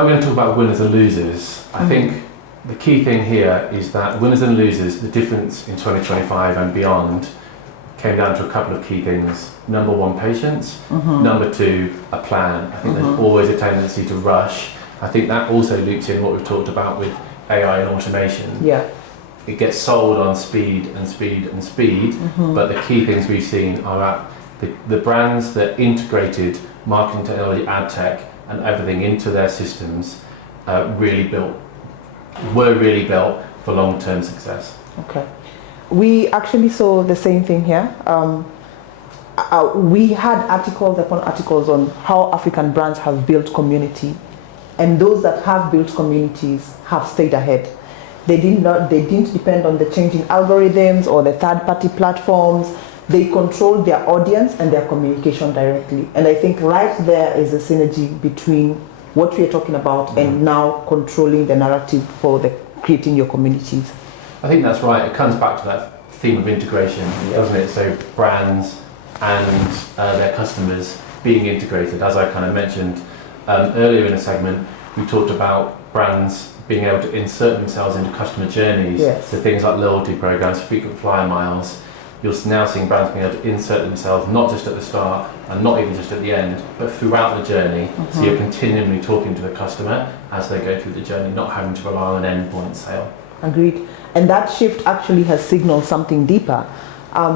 now we're going to talk about winners and losers. I think the key thing here is that winners and losers, the difference in 2025 and beyond, came down to a couple of key things. Number one, patience. Number two, a plan. I think there's always a tendency to rush. I think that also loops in what we've talked about with AI and automation. Yeah. It gets sold on speed and speed and speed, but the key things we've seen are that the brands that integrated marketing technology, ad tech, and everything into their systems were really built for long-term success. Okay. We actually saw the same thing here. We had articles upon articles on how African brands have built community, and those that have built communities have stayed ahead. They didn't depend on the changing algorithms or the third-party platforms. They controlled their audience and their communication directly. And I think right there is a synergy between what we are talking about and now controlling the narrative for creating your communities. I think that's right. It comes back to that theme of integration, doesn't it? So brands and their customers being integrated. As I kind of mentioned earlier in the segment, we talked about brands being able to insert themselves into customer journeys. Yes. So things like loyalty programs, frequent flyer miles. You're now seeing brands being able to insert themselves not just at the start and not even just at the end, but throughout the journey. So you're continually talking to the customer as they go through the journey, not having to rely on an endpoint sale. Agreed. And that shift actually has signaled something deeper.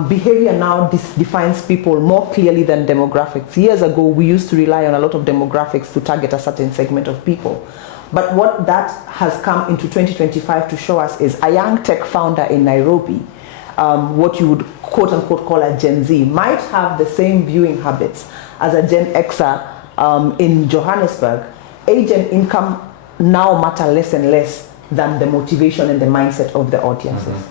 Behavior now defines people more clearly than demographics. Years ago, we used to rely on a lot of demographics to target a certain segment of people. But what that has come into 2025 to show us is a young tech founder in Nairobi, what you would quote unquote call a Gen Z, might have the same viewing habits as a Gen Xer in Johannesburg. Age and income now matter less and less than the motivation and the mindset of the audiences.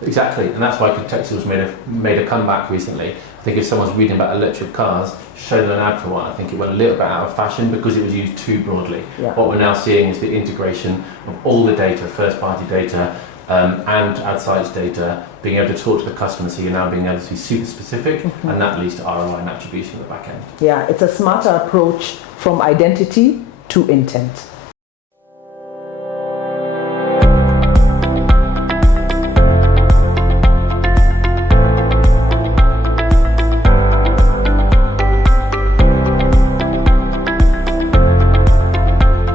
Exactly, and that's why contextuals made a comeback recently. I think if someone's reading about electric cars, show them an ad for one. I think it went a little bit out of fashion because it was used too broadly. Yeah. What we're now seeing is the integration of all the data, first-party data, and ad sites data, being able to talk to the customer, so you're now being able to be super specific, and that leads to ROI and attribution at the back end. Yeah, it's a smarter approach from identity to intent.